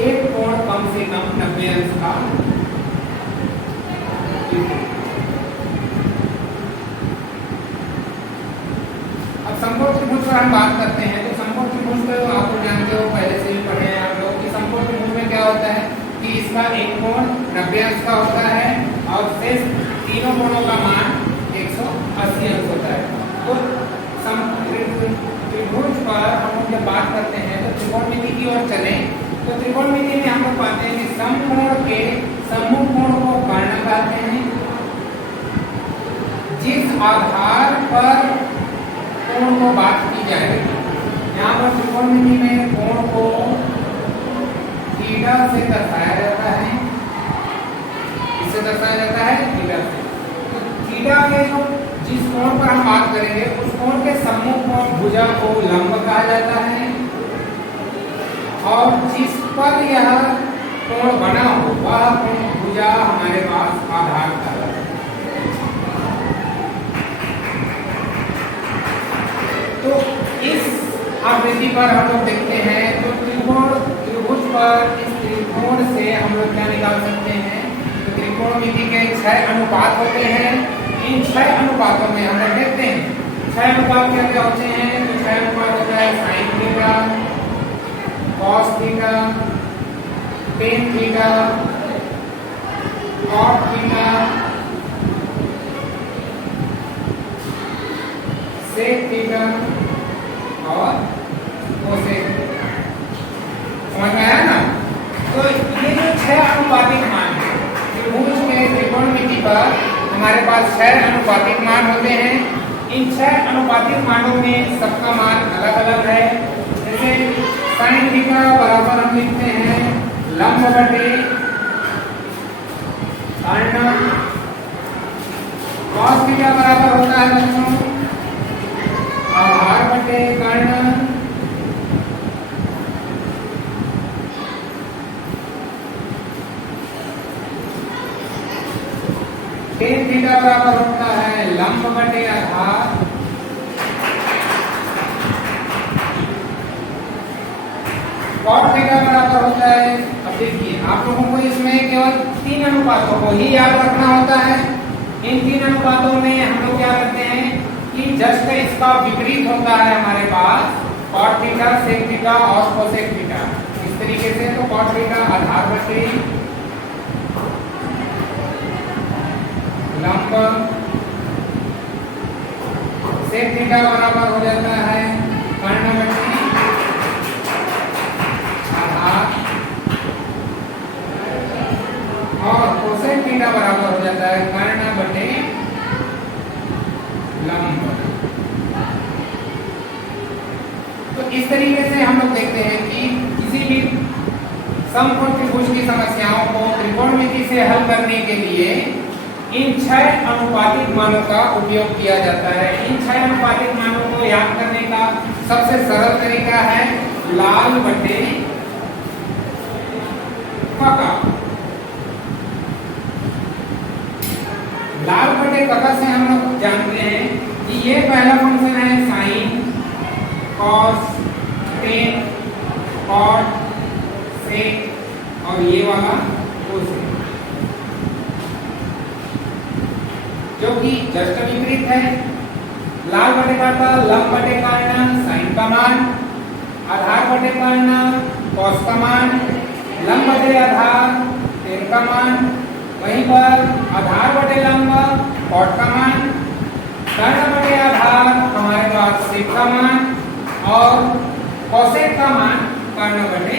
एक कोण कम से कम 90 अंश का। अब समकोण त्रिभुज पर हम बात करते हैं तो समकोण त्रिभुज तो आप लोग जानते हो, पहले से भी पढ़े हैं आप लोग कि समकोण त्रिभुज में क्या होता है कि इसका एक कोण 90 अंश का होता है और शेष तीनों कोणों का मान 180 अंश होता है। तो त्रिभुज पर हम लोग जब बात करते हैं तो त्रिकोणमिति की ओर चलें तो त्रिकोणमिति में हम लोग पाते हैं कि समकोण के सम्मुख कोण को कर्ण कहते हैं। जिस आधार पर कोण को बात की जाएगी, यहाँ पर त्रिकोणमिति में कोण को थीटा से दर्शाया जाता है। इससे दर्शाया जाता है थीटा से। तो थीटा के जो जिस कोण पर हम बात करेंगे उस कोण के सम्मुख कोण भुजा को लंब कहा जाता है और जिस पर यह कोण बना हो वह कोण भुजा हमारे पास आधार का है। तो इस आकृति पर हम लोग देखते हैं तो त्रिभुज पर इस त्रिकोण से हम लोग क्या निकाल सकते हैं, तो त्रिकोणमिति के 6 अनुपात होते हैं। इन 6 अनुपातों में हम लोग देखते हैं 6 अनुपात क्या क्या होते हैं, तो 6 अनुपात होता है sine theta, cos theta, tan theta, cot theta, sec theta और कोसेक। समझ में आया ना? तो ये जो 6 अनुपातिक मान है त्रिभुज के त्रिकोणमिति पर हमारे पास 6 अनुपातिक मान होते हैं। इन 6 अनुपातिक मानों में सबका मान अलग अलग है। जैसे साइन थीटा बराबर हम लिखते हैं लंब बटे कर्ण, कॉस थीटा बराबर होता है बच्चों आधार बटे कर्ण, टेन थीटा बराबर होता है लंब बटे आधार, कॉट थीटा बराबर होता है। अब देखिए आप लोगों को इसमें केवल 3 अनुपातों को ही याद रखना होता है। इन 3 अनुपातों में हम लोग क्या करते हैं कि जस्ट इसका विपरीत होता है हमारे पास कॉट थीटा, सेक थीटा और कोसेक थीटा। इस तरीके से तो कॉट थीटा आधार बटे लंब, सेक थीटा बराबर हो जाता है कर्ण बटे आधार और कोसेक थीटा बराबर हो जाता है कर्ण बटे लंब। तो इस तरीके से हम लोग देखते हैं कि किसी भी समकोण त्रिभुज की समस्याओं को त्रिकोणमिति से हल करने के लिए इन 6 अनुपातिक मानों का उपयोग किया जाता है। इन 6 अनुपातिक मानों को याद करने का सबसे सरल तरीका है लाल बटे कका। लाल बटे कका से हम लोग जानते हैं कि ये पहला फंक्शन है साइन, कॉस, टेन, कॉट, सेक और ये वाला कोसेक, जो कि जस्ट विपरीत है। लाल बटे कका लंब बटे कर्ण साइन का मान, आधार बटे कर्ण कॉस का मान, लंब बटे आधार टेन का मान, वहीं पर आधार बटे लंब कॉट का मान, कर्ण बटे आधार हमारे पास सेक का मान और कोसेक का मान कर्ण बटे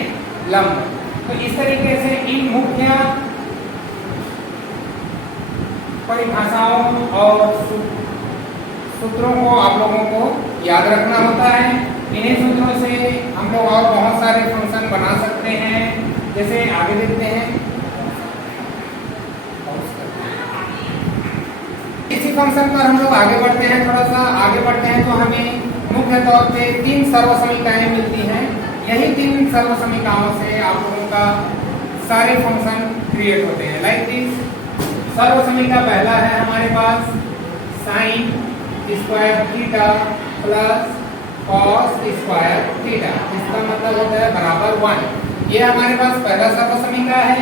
लंब। तो इस तरीके से इन मुख्य परिभाषाओं और सूत्रों को आप लोगों को याद रखना होता है। इन्हीं सूत्रों से हम लोग और बहुत सारे फंक्शन बना सकते हैं। जैसे आगे देखते हैं, इसी फंक्शन पर हम लोग आगे बढ़ते हैं। थोड़ा सा आगे बढ़ते हैं तो हमें मुख्य तौर पे 3 सर्वसमीकरणें मिलती हैं। यही 3 सर्वसमीकरणों से आप लोगों का सारे फंक्शन क्रिएट होते हैं। लाइक दिस सर्वसमीकरण पहला है हमारे पास sine square theta plus cos square theta, इसका मतलब होता है बराबर 1। ये हमारे पास पहला सर्वसमीका है।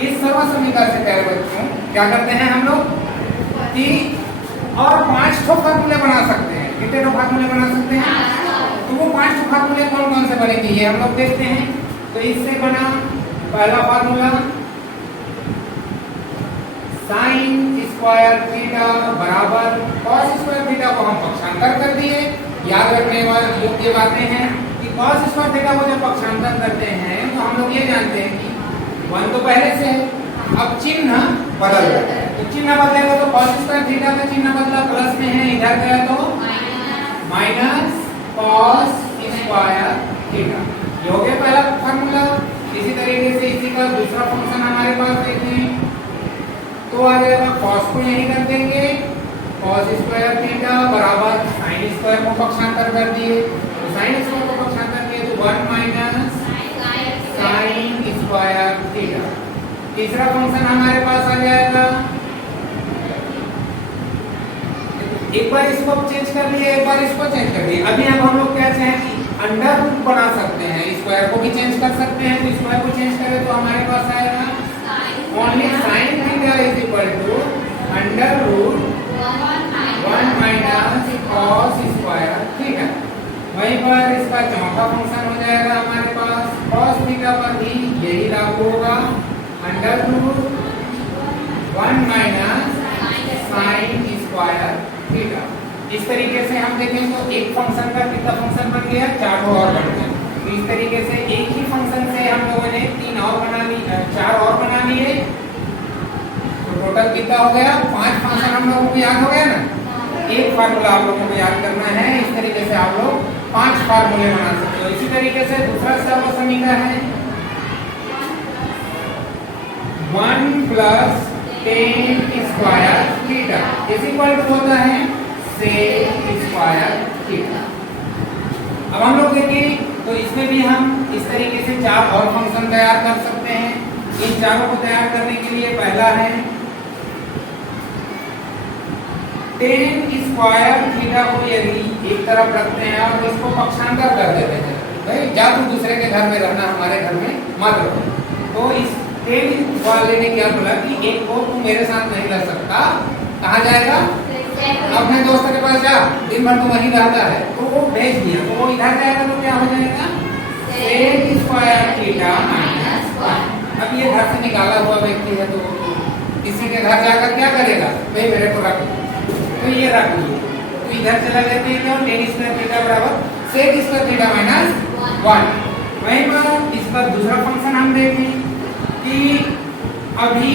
इस सर्वसमीका से प्यारे बच्चों क्या करते हैं हम लोग कि और 5 ठो फार्मूले बना सकते हैं। कितने ठो फार्मूले बना सकते हैं? तो वो 5 ठो फार्मूले कौन कौन से बनेंगे ये हम लोग देखते हैं। तो इससे बना पहला फार्मूला साइन स्क्वायर थीटा बराबर कॉस स्क्वायर थीटा को हम पक्षांतर कर दिए। याद रखने वाली योग्य बातें हैं कि कॉस स्क्वायर थीटा को जब पक्षांतर करते हैं तो हम लोग ये जानते हैं कि 1 तो पहले से है, अब चिन्ह बदल जाता है। तो चिन्ह बदलेगा तो कॉस स्क्वायर थीटा का चिन्ह बदला प्लस में है, इधर गया तो माइनस कॉस स्क्वायर थीटा। ये हो गया पहला फार्मूला। इसी तरीके से इसी का दूसरा फंक्शन हमारे पास देखें तो आ जाएगा कॉस को यही कर देंगे, कॉस स्क्वायर थीटा बराबर साइन स्क्वायर को पक्षांतर कर दिए। तो साइन स्क्वायर को पक्षांतर किए तो 1 माइनस साइन स्क्वायर थीटा। तीसरा फंक्शन हमारे पास आ जाएगा, एक बार इसको चेंज कर लिए, एक बार इसको चेंज कर दिए। अभी अब हम लोग क्या चाहें कि अंडर रूट बना सकते हैं, स्क्वायर को भी चेंज कर सकते हैं। तो स्क्वायर को चेंज करें तो हमारे पास आएगा only sine theta is equal to under root 1 minus cos square theta. वहीं पर इसका चौथा फंक्शन हो जाएगा हमारे पास कॉस थीटा पर भी यही लागू होगा, under root 1 minus sine square theta. इस तरीके से हम देखें तो एक फंक्शन का कितना फंक्शन बन गया, 4 और बन गए। तो इस तरीके से एक ही फंक्शन से हम लोगों ने 3 और बना लिए, 4 और बना लिए। तो टोटल कितना हो गया, 5 फंक्शन हम लोगों को याद हो गया ना। एक फार्मूला आप लोगों को याद करना है। इस तरीके से आप लोग 5 फार्मूले बना सकते हो। इसी तरीके से दूसरा सर्वसमीका है 1 plus 10 square theta is equal to होता है सेक स्क्वायर थीटा। अब हम लोग देखें तो इसमें भी हम इस तरीके से 4 और फंक्शन तैयार कर सकते हैं। इन चारों को तैयार करने के लिए पहला है 10 स्क्वायर थीटा को यदि एक तरफ रखते हैं और इसको पक्षांतर कर देते हैं, भाई जा तू दूसरे के घर में रहना, हमारे घर में मत रहो। तो इस 10 वाले ने क्या बोला कि एक को तू मेरे साथ नहीं रह सकता, कहाँ जाएगा, अपने दोस्त के पास जा, दिन भर तो वहीं रहता है। तो वो भेज दिया, तो वो इधर जाएगा तो क्या हो जाएगा सेक स्क्वायर थीटा माइनस 1। अब ये घर से निकाला हुआ व्यक्ति है तो किसी के घर जाकर क्या करेगा, भाई मेरे को रख, तो ये रख लिए। तो इधर चला जाते हैं क्या, 10 स्क्वायर थीटा बराबर सेक स्क्वायर थीटा माइनस 1। वहीं पर इसका दूसरा फंक्शन हम देखें कि अभी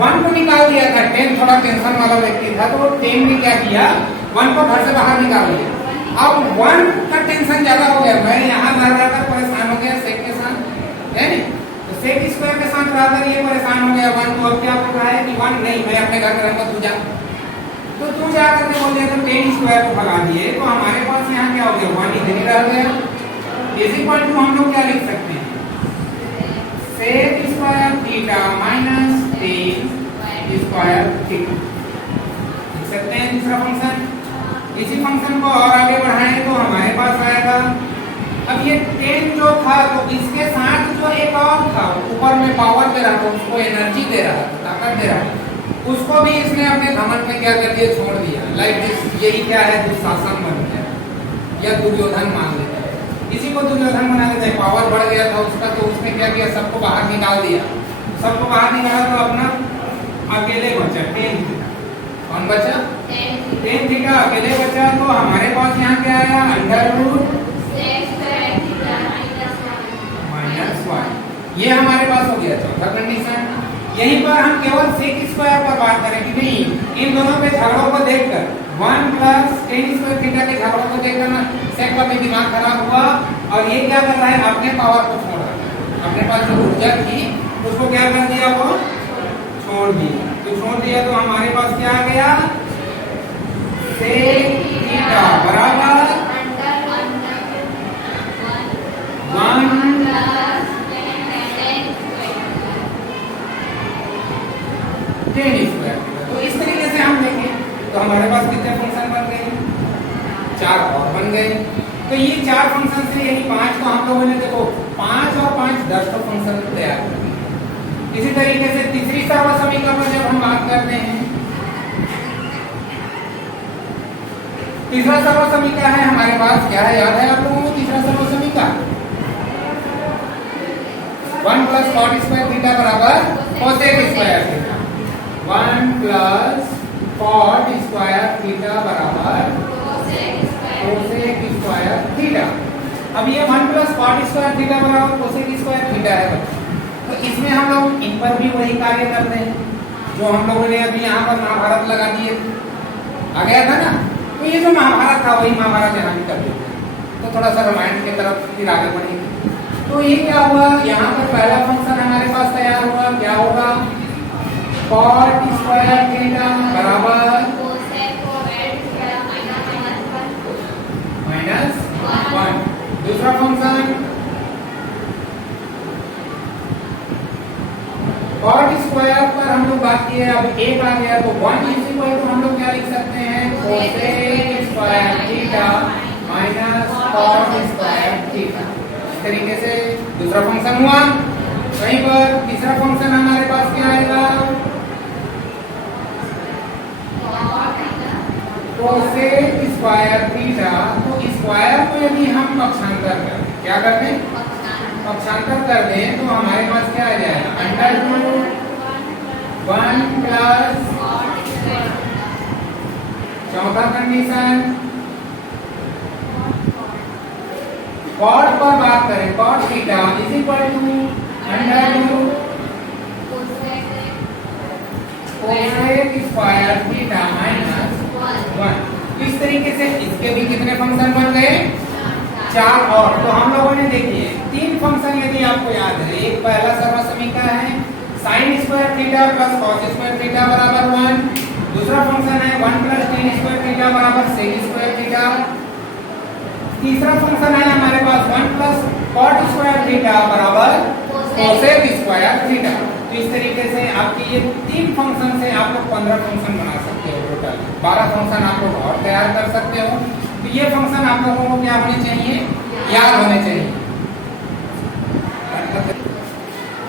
1 को निकाल दिया था, 10 थोड़ा टेंशन वाला व्यक्ति था तो वो 10 ने क्या किया, 1 को घर से बाहर निकाल दिया। अब 1 का टेंशन ज्यादा हो गया, मैं यहाँ रह रहकर परेशान हो गया सेक के साथ, है नहीं, तो सेक स्क्वायर के साथ रहकर ये परेशान हो गया 1। तो अब क्या बोल रहा है कि 1 नहीं, मैं अपने घर में रहूंगा, तू जा। तो तू जा करके बोल दिया तो 10 स्क्वायर को भगा दिए। तो हमारे पास यहाँ क्या हो गया, 1 इधर ही रह गया। इज इक्वल टू हम लोग क्या लिख सकते हैं, sec square theta minus 10 square theta लिख सकते हैं दूसरा फंक्शन। इसी फंक्शन को और आगे बढ़ाएं तो हमारे पास आएगा, अब ये 10 जो था तो इसके साथ जो एक और था ऊपर में पावर दे रहा था, उसको एनर्जी दे रहा था, ताकत दे रहा था, उसको भी इसने अपने घमंड में क्या कर दिया, छोड़ दिया। लाइक दिस, यही क्या है, दुशासन बन गया या दुर्योधन मान लेते हैं, इसी को दुर्योधन बना देते हैं। पावर बढ़ गया था उसका तो उसने क्या किया, सबको बाहर निकाल दिया। सबको बाहर निकाला तो अपना अकेले बचा 10 थीटा। कौन बचा, 10 थीटा अकेले बचा। तो हमारे पास यहाँ क्या आया, अंडर रूट माइनस 1। ये हमारे पास हो गया चौथा कंडीशन। यहीं पर हम केवल सेक स्क्वायर पर बात करें कि नहीं, इन दोनों के झगड़ों को देखकर 1 प्लस 10 स्क्वायर थीटा के झगड़ों को देखकर ना सेक का भी दिमाग खराब हुआ और ये क्या कर रहा है, अपने पावर को छोड़ रहा है। अपने पास जो ऊर्जा थी उसको क्या कर दिया, वो छोड़ दिया। तो छोड़ दिया तो हमारे पास क्या आ गया, सेक थीटा बराबर 1 10 स्क्वायर। तो इस तरीके से हम देखें तो हमारे पास कितने फंक्शन बन गए, 4 और बन गए। तो ये 4 फंक्शन से यही 5 को हम लोगों ने देखो 5 और 5 10 फंक्शन तैयार करेंगे। इसी तरीके से तीसरी सर्वसमीका पर जब हम बात करते हैं, तीसरा सर्वसमीका है हमारे पास, क्या है याद है आप लोगों को तीसरा सर्वसमीका? 1 + cot स्क्वायर थीटा बराबर cosec square theta. 1 + cot square theta बराबर cosec स्क्वायर थीटा। अब ये 1 + cot स्क्वायर थीटा बराबर cosec स्क्वायर थीटा है, तो इसमें हम लोग इन पर भी वही कार्य करते हैं जो हम लोगों ने अभी यहाँ पर महाभारत लगा दिए, आ गया था ना। तो ये जो महाभारत था वही महाभारत यहाँ भी कर देते हैं। तो थोड़ा सा रामायण की तरफ फिर आगे बढ़ेंगे। तो ये क्या हुआ, यहाँ पर पहला फंक्शन हमारे पास तैयार हुआ, क्या होगा? cot स्क्वायर थीटा बराबर -1। दूसरा फंक्शन cot स्क्वायर पर हम लोग बात किए, अब एक आ गया तो 1 = हम लोग क्या लिख सकते हैं? cosec square theta minus cot square theta. इस तरीके से दूसरा फंक्शन हुआ। वहीं पर तीसरा फंक्शन हमारे पास क्या आएगा? cosec square theta. तो स्क्वायर को यदि हम पक्षांतर करें, क्या करते हैं? पक्षांतर कर दें तो हमारे पास क्या आ जाएगा? √1 + चौथा कंडीशन cot पर बात करें, cot theta = cosec square theta -1। इस तरीके से इसके भी कितने फंक्शन बन गए? 4। और तो हम लोगों ने देखिए 3 फंक्शन यदि आपको याद है, एक पहला सर्वसमीका है sin square theta + cos square theta बराबर 1। दूसरा फंक्शन है 1 + tan स्क्वायर थीटा बराबर sec स्क्वायर थीटा। तीसरा फंक्शन है हमारे पास 1 + cot स्क्वायर थीटा बराबर cosec स्क्वायर थीटा। तो इस तरीके से आपके ये 3 फंक्शन से आप लोग 15 फंक्शन बना सकते हो। टोटल 12 फंक्शन आप लोग और तैयार कर सकते हो। तो ये फंक्शन आप लोगों को क्या होने चाहिए? याद होने चाहिए।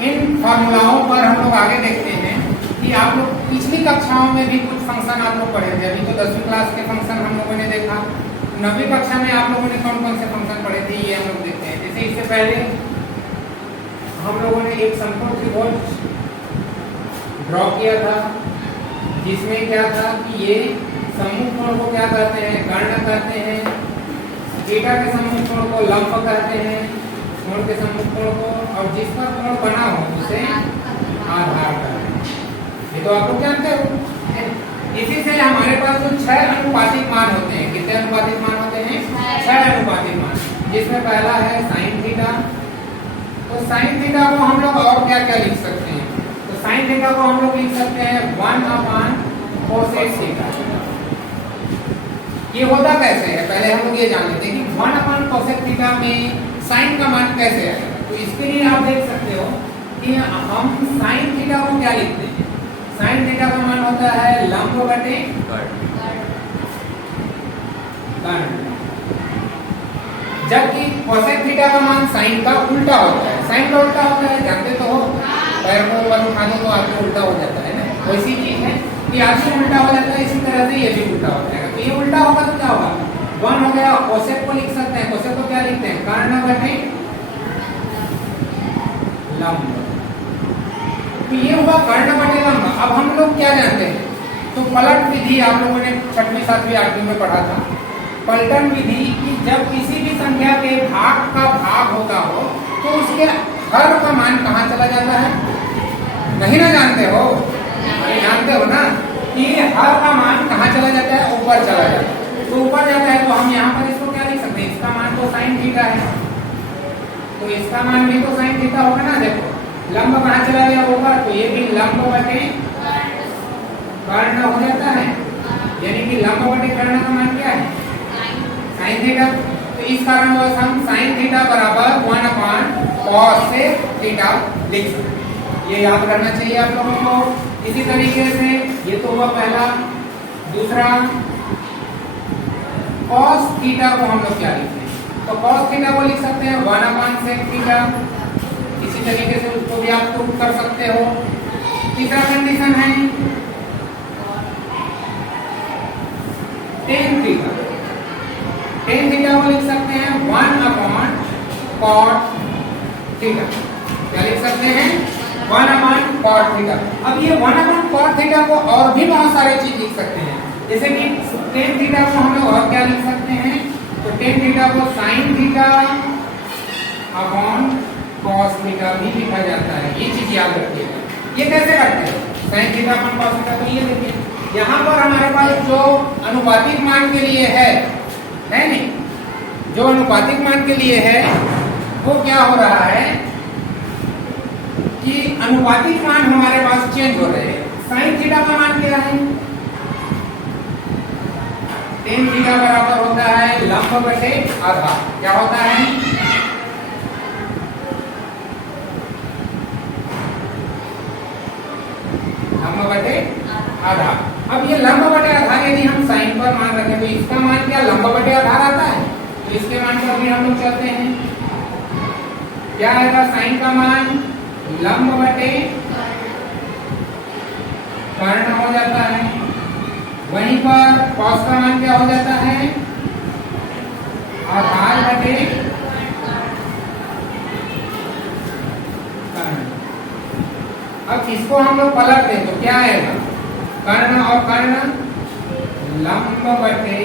इन फॉर्मूलाओं पर हम लोग आगे देखते हैं कि आप लोग पिछली कक्षाओं में भी कुछ फंक्शन आप लोग पढ़े थे। अभी तो 10वीं क्लास के फंक्शन हम लोगों ने देखा। 9वीं कक्षा में आप लोगों ने कौन कौन से फंक्शन पढ़े थे ये हम लोग देखते हैं। जैसे इससे पहले हम लोगों ने एक समकोण त्रिभुज ड्रॉ किया था, जिसमें क्या था कि ये सम्मुख कोण को क्या कहते हैं? कर्ण कहते हैं। थीटा के सम्मुख कोण को लंब कहते हैं, कोण के सम्मुख कोण को, और जिस पर कोण बना हो उसे आधार कहते हैं। ये तो आप लोग जानते हो। इसी से हमारे पास जो 6 अनुपातिक मान होते हैं, कितने अनुपातिक मान होते हैं? 6 अनुपातिक मान, जिसमें पहला है sin थीटा। तो sin थीटा को हम लोग और क्या क्या लिख सकते हैं? तो sin थीटा को हम लोग लिख सकते हैं 1/cosec थीटा। ये होता कैसे है पहले हम लोग ये जान लेते हैं कि 1/cosec थीटा में sin का मान कैसे आएगा। तो इसके लिए आप देख सकते हो कि हम sin थीटा को क्या लिखते हैं? sin थीटा का मान होता है लंब बटे कर्ण, जबकि cosec थीटा का मान sin का उल्टा होता है। sin का उल्टा होता है, जानते तो हो, पैर को ऊपर उठा दो तो आगे उल्टा हो जाता है ना। वैसी चीज है कि आगे उल्टा हो जाता है, इसी तरह से ये भी उल्टा हो जाएगा। तो ये उल्टा होगा तो क्या होगा? 1 हो गया। cosec को लिख सकते हैं, cosec को क्या लिखते हैं? कर्ण बटे लंब। तो ये हुआ कर्ण बटे लंब। अब हम लोग क्या जानते हैं? तो पलट विधि आप लोगों ने 6वीं 7वीं 8वीं में पढ़ा था। पलटन विधि कि जब किसी भी संख्या के भाग का भाग होता हो तो उसके हर का मान कहाँ चला जाता है? नहीं ना जानते हो? जानते हो ना कि हर का मान कहाँ चला जाता है? ऊपर चला जाता है। तो ऊपर जाता है तो हम यहाँ पर इसको क्या लिख सकते हैं? इसका मान तो sin थीटा है, तो इसका मान भी तो sin थीटा होगा ना। देखो लंब कहाँ चला गया होगा? तो ये भी लंब बटे कर्ण हो जाता है, यानी कि लंब बटे कर्ण का मान क्या है? sin theta. तो इस कारणवश हम sin थीटा बराबर 1/cosec थीटा लिख सकते हैं। ये याद करना चाहिए आप लोगों को। इसी तरीके से ये तो हुआ पहला। दूसरा cos थीटा को हम लोग क्या लिखते हैं? तो cos थीटा को लिख सकते हैं 1/sec थीटा। इसी तरीके से उसको भी आप प्रूव कर सकते हो। तीसरा कंडीशन है टेन थीटा। टेन थीटा को लिख सकते हैं 1/cot थीटा। क्या लिख सकते हैं? 1/cot theta. अब ये 1/cot थीटा को और भी बहुत सारे चीज लिख सकते हैं, जैसे कि टेन थीटा को हम लोग और क्या लिख सकते हैं, तो टेन थीटा को sine theta upon cos theta भी लिखा जाता है। ये चीज याद रखिएगा। ये कैसे करते हैं? Sine theta upon cos theta, तो ये देखिए यहाँ पर हमारे पास जो अनुपातिक मान के लिए है नहीं, जो अनुपातिक मान के लिए है वो क्या हो रहा है कि अनुपातिक मान हमारे पास चेंज हो रहे हैं। साइन थीटा का मान क्या है? टेन थीटा बराबर होता है लंब बटे आधा। क्या होता है? लंब बटे आधा। अब ये लंब बटे आधा यदि हम साइन पर मान रखें तो इसका मान क्या लंब बटे आधा आता है, तो इसके मान पर भी हम लोग चलते हैं। क्या आएगा? साइन का मान लंब बटे कर्ण हो जाता है। वहीं पर कॉस का मान क्या हो जाता है? आधार बटे कर्ण। अब इसको हम लोग पलट दें तो क्या आएगा? कर्ण और कर्ण लंब बटे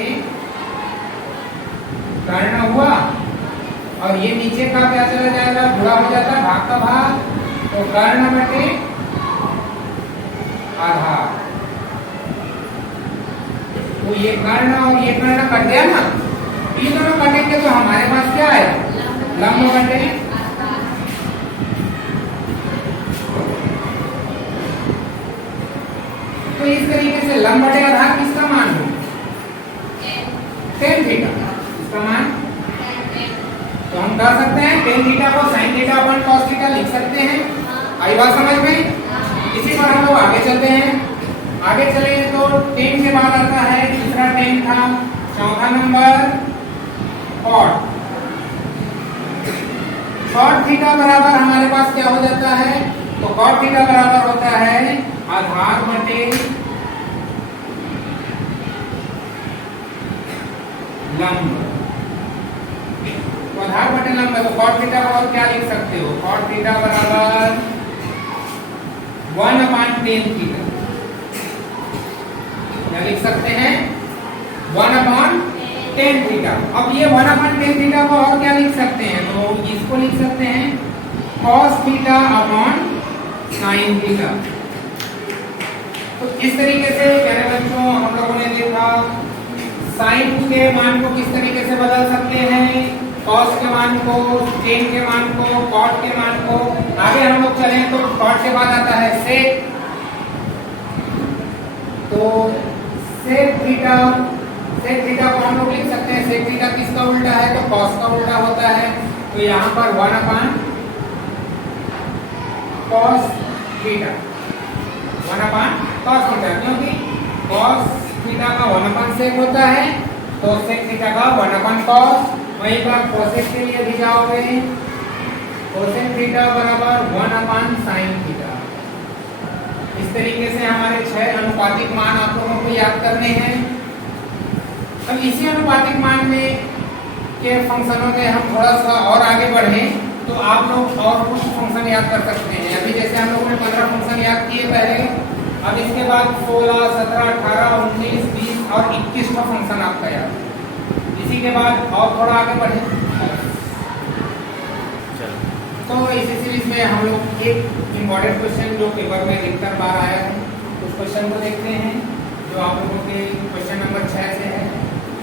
कर्ण हुआ, और ये नीचे का क्या चला जाएगा? गुणा हो जाता है, भाग का भाग, तो कर्ण बटे आधा। तो ये कर्ण और ये कर्ण कट गया ना, ये दोनों कटेंगे तो हमारे पास क्या है? लंब बटे तो इस तरीके से लंब बटे आधार किसका मान हो? Tan theta. इसका मान तो हम कर सकते हैं टेन थीटा को sine theta upon cos theta लिख सकते हैं। आई बात समझ में? इसी पर हम लोग आगे चलते हैं। आगे चले तो टेन के बाद आता है तीसरा टेन था, चौथा नंबर कॉट। कॉट थीटा बराबर हमारे पास क्या हो जाता है? तो कॉट थीटा बराबर होता है आधार बटे लंब। तो आधार बटे लंब है तो कॉट थीटा को क्या लिख सकते हो? कॉट थीटा बराबर 1/10 थीटा। क्या लिख सकते हैं? 1/10 थीटा। अब ये 1/10 थीटा को और क्या लिख सकते हैं? तो इसको लिख सकते हैं cos theta upon sine theta. तो इस तरीके से प्यारे बच्चों हम लोगों ने देखा साइन के मान को किस तरीके से बदल सकते हैं, cos के मान को, tan के मान को, cot के मान को। आगे हम लोग चले तो cot के बाद आता है sec। तो sec थीटा, sec थीटा को हम लोग लिख सकते हैं sec थीटा किसका उल्टा है? तो cos का उल्टा होता है। तो यहाँ पर 1/cos थीटा, 1/cos थीटा, क्योंकि cos थीटा का 1/sec होता है तो sec थीटा का 1/cos। वहीं पर cosec के लिए भी जाओगे, cosec थीटा बराबर 1/sin थीटा। इस तरीके से हमारे 6 अनुपातिक मान आप लोगों को याद करने हैं। अब इसी अनुपातिक मान में के फंक्शनों में हम थोड़ा सा और आगे बढ़ें तो आप लोग और कुछ फंक्शन याद कर सकते हैं। अभी जैसे हम लोगों ने 15 फंक्शन याद किए पहले, अब इसके बाद 16, 17, 18, 19, 20 और 21 का फंक्शन आपका याद। इसी के बाद और थोड़ा आगे बढ़े तो इसी सीरीज में हम लोग एक इम्पोर्टेंट क्वेश्चन जो पेपर में अधिकतर बार आया है उस क्वेश्चन को देखते हैं, जो आप लोगों के क्वेश्चन नंबर 6 से है।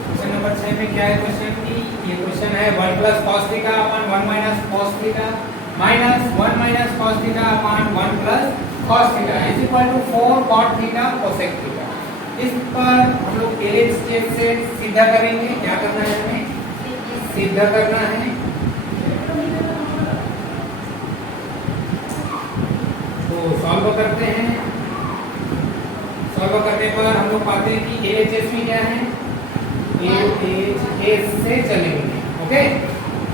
क्वेश्चन नंबर 6 में क्या है क्वेश्चन की? ये क्वेश्चन है 1 + cos theta upon 1 - cos theta minus 1 - cos theta upon 1 + cos theta is equal to 4 cot theta cosec theta. इस पर हम लोग LHS से सीधा करेंगे। क्या करना है हमें? सीधा करना है। तो सॉल्व करते हैं। सॉल्व करने पर हम लोग पाते हैं कि LHS में क्या है? LHS से चलेंगे। ओके,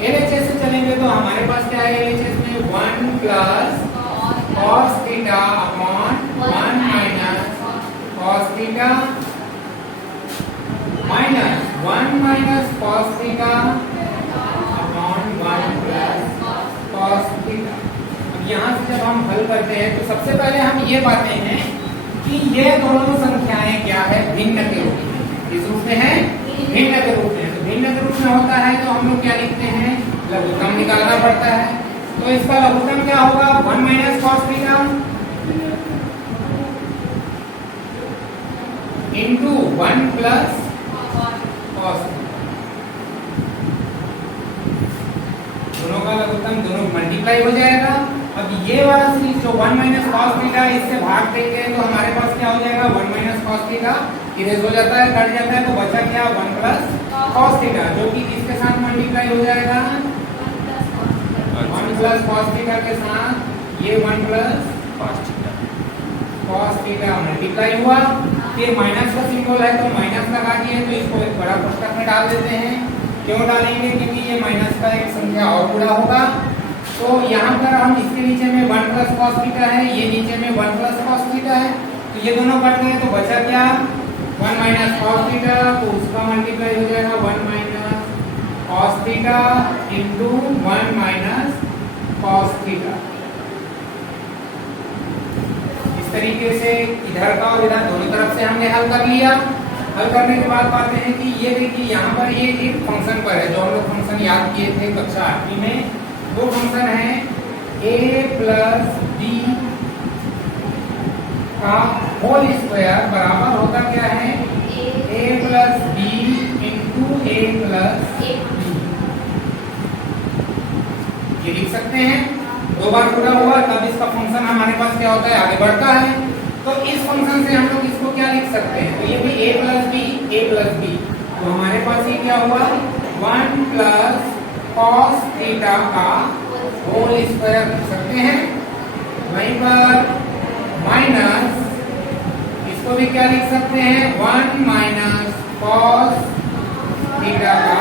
LHS से चलेंगे तो हमारे पास क्या है? LHS में 1 1 plus cos theta upon 1 minus cos theta minus 1 minus cos theta upon 1 plus cos theta. अब यहाँ से जब हम हल करते हैं तो सबसे पहले हम ये पाते हैं कि ये दोनों संख्याएं क्या है, भिन्न के रूप में। इस रूप में है भिन्न के रूप में। तो भिन्न के रूप में होता है तो हम लोग क्या लिखते हैं, लघुत्तम निकालना पड़ता है। तो इसका लघुत्तम क्या होगा, 1 minus cos theta into 1 plus cos theta. दोनों का लघुत्तम दोनों मल्टीप्लाई हो जाएगा। अब ये वाला चीज जो 1 माइनस cos थीटा इससे भाग देंगे तो हमारे पास क्या हो जाएगा, 1 माइनस cos थीटा इरेज हो जाता है, कट जाता है, तो बचा क्या 1 प्लस cos थीटा, जो कि किसके साथ मल्टीप्लाई हो जाएगा, 1 प्लस cos थीटा के साथ ये 1 प्लस cos थीटा मल्टीप्लाई हुआ। फिर माइनस का सिंबल है तो माइनस लगा दिए, तो इसको एक बड़ा कोष्ठक में डाल देते हैं। क्यों डालेंगे, क्योंकि ये माइनस का एक संख्या और गुणा होगा। तो यहाँ पर हम इसके नीचे में 1 प्लस cos थीटा है, ये नीचे में 1 प्लस cos थीटा है, तो ये दोनों कट गए तो बचा क्या 1 माइनस cos थीटा, तो उसका मल्टीप्लाई हो जाएगा 1 minus cos theta into 1 minus cos theta. इस तरीके से इधर का और इधर दोनों तरफ से हमने हल कर लिया। हल करने के बाद पाते हैं कि ये देखिए यहाँ पर ये एक फंक्शन पर है, जो हम लोग फंक्शन याद किए थे कक्षा 8वीं में। दो फंक्शन है a प्लस b का होल स्क्वायर बराबर होता क्या है, a plus b into a plus b। ये लिख सकते हैं, दो बार पूरा हुआ तब इसका फंक्शन हमारे पास क्या होता है, आगे बढ़ता है। तो इस फंक्शन से हम लोग इसको क्या लिख सकते हैं, तो ये भी a प्लस b, तो हमारे पास ये क्या हुआ 1 प्लस cos थीटा का होल स्क्वायर लिख सकते हैं। वहीं पर माइनस इसको भी क्या लिख सकते हैं, 1 माइनस cos थीटा का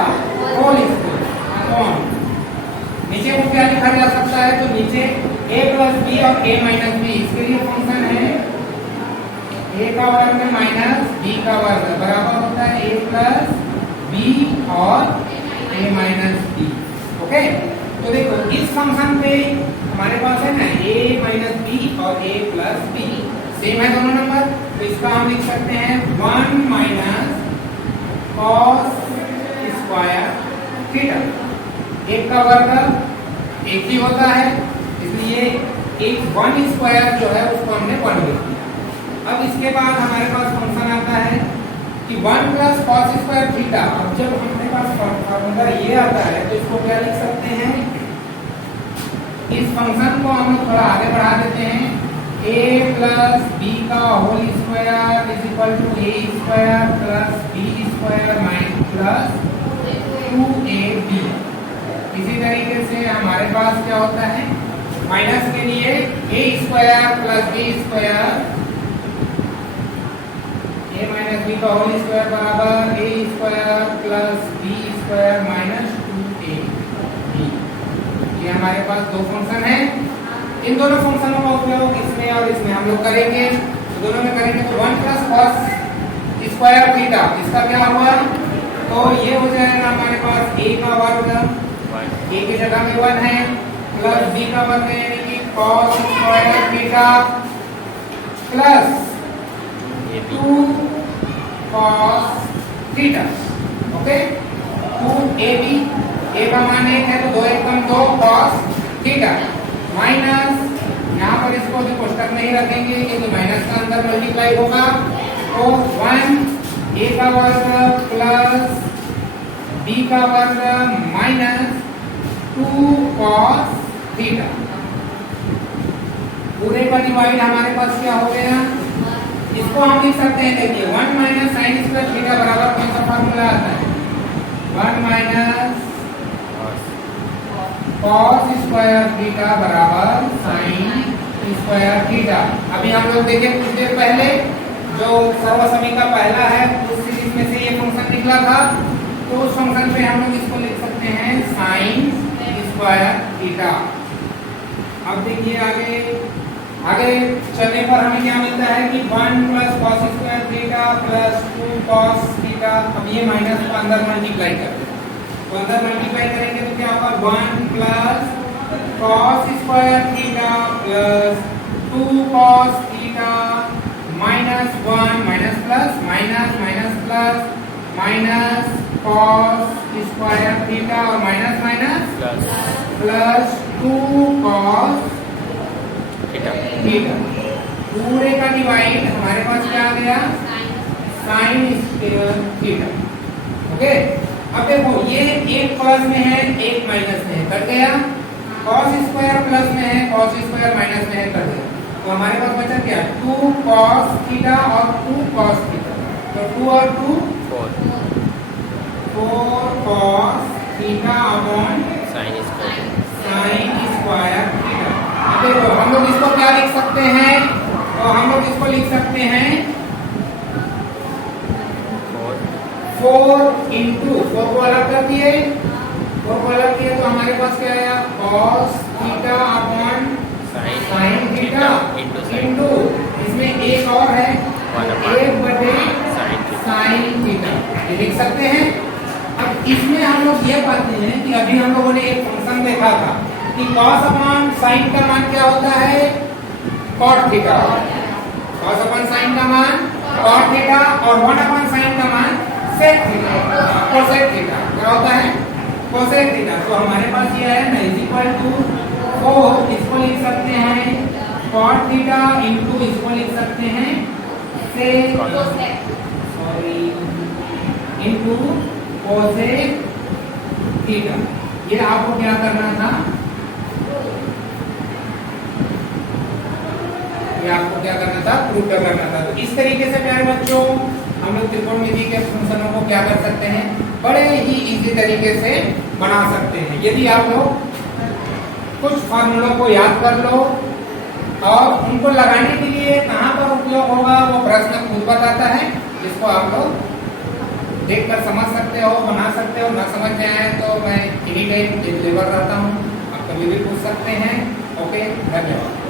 होल स्क्वायर अपॉन, नीचे को क्या लिखा जा सकता है, तो नीचे a प्लस b और a माइनस b, इसके लिए फंक्शन है a का वर्ग माइनस b का वर्ग बराबर होता है a प्लस b और a माइनस b। ओके, तो देखो इस फंक्शन पे हमारे पास है ना a माइनस b और a प्लस b सेम है दोनों नंबर, तो इसका हम लिख सकते हैं 1 माइनस cos स्क्वायर थीटा। एक का वर्ग एक ही होता है, इसलिए एक 1 स्क्वायर जो है उसको हमने 1 लिख दिया। अब इसके बाद हमारे पास फंक्शन आता है कि 1 प्लस cos स्क्वायर थीटा। अब जब हमारे पास फॉर्मूला ये आता है तो इसको क्या लिख सकते हैं, इस फंक्शन को हम लोग थोड़ा आगे बढ़ा देते हैं, a प्लस b का whole square is equal to a square plus b square minus plus 2ab। इसी तरीके से हमारे पास क्या होता है, माइनस के लिए a square plus b square a minus b का होल स्क्वायर बराबर a square plus b square minus 2ab। ये हमारे पास दो फंक्शन है। इन दोनों फंक्शनों का उपयोग इसमें और इसमें हम लोग करेंगे, तो दोनों में करेंगे। तो 1 प्लस cos स्क्वायर थीटा, इसका क्या हुआ, तो ये हो जाएगा हमारे पास a का वर्ग, a की जगह में 1 है, प्लस b का वर्ग यानी कि cos square theta plus 2 cos theta. Okay, 2ab, a का मान 1 है तो 2 एकम 2 cos थीटा माइनस, यहाँ पर इसको भी कोष्टक में ही रखेंगे क्योंकि माइनस का अंदर मल्टीप्लाई होगा, तो 1 a का वर्ग प्लस b का वर्ग माइनस 2 cos थीटा। पूरे का डिवाइड हमारे पास क्या हो गया, इसको हम लिख सकते हैं, देखिए 1 माइनस साइन स्क्वायर थीटा बराबर कौन सा फॉर्मूला आता है, 1 माइनस cos स्क्वायर थीटा बराबर साइन स्क्वायर थीटा। अभी हम लोग देखें कुछ देर पहले जो सर्वसमी का पहला है उस सीरीज में से ये फंक्शन निकला था, तो उस फंक्शन पे हम लोग इसको लिख सकते हैं साइन स्क्वायर थीटा। अब अब देखिए आगे आगे चलने पर हमें क्या मिलता है कि 1 plus cos square theta plus 2 cos theta. अब ये माइनस को अंदर मल्टीप्लाई कर दें, तो अंदर मल्टीप्लाई करेंगे तो क्या होगा 1 plus cos square theta plus 2 cos theta minus 1 minus plus minus minus plus minus cos square theta और minus minus plus 2 cos theta. पूरे का डिवाइड हमारे पास क्या आ गया साइन स्क्वायर थीटा। ओके, अब देखो ये एक प्लस में है एक माइनस में है, कट गया। cos स्क्वायर प्लस में है cos स्क्वायर माइनस में है, कट गया। तो हमारे पास बचा क्या 2 cos थीटा और 2 cos थीटा, तो 2 और 2 4 cos theta upon sine square theta. देखो हम लोग इसको क्या लिख सकते हैं, तो हम लोग इसको लिख सकते हैं 4 इंटू 4 को अलग कर दिए, 4 को अलग किए तो हमारे पास क्या आया cos theta upon sine theta into इसमें एक और है 1 बटे साइन थीटा, ये लिख सकते हैं। अब इसमें हम लोग ये पाते हैं कि अभी हम लोगों ने एक फंक्शन देखा था कि cos अपॉन साइन का मान क्या होता है cot theta, cos upon sine का मान cot थीटा और 1 अपॉन साइन का मान sec थीटा, cosec थीटा क्या होता है cosec थीटा। तो हमारे पास ये है ना इज इक्वल टू 4, इसको लिख सकते हैं cot थीटा इंटू इसको लिख सकते हैं इंटू cosec थीटा। ये आपको क्या करना था, आपको क्या करना था प्रूव करना था। तो इस तरीके से प्यारे बच्चों हम लोग त्रिकोणमिति के फंक्शनों को क्या कर सकते हैं, बड़े ही इजी तरीके से बना सकते हैं। यदि आप लोग कुछ फार्मूलों को याद कर लो और उनको लगाने के लिए कहाँ पर उपयोग होगा वो प्रश्न खुद बताता है, जिसको आप लोग देखकर समझ सकते हो, बना सकते हो। ना समझ में आए तो मैं एनी टाइम अवेलेबल रहता हूँ, आप कभी भी पूछ सकते हैं। ओके, धन्यवाद।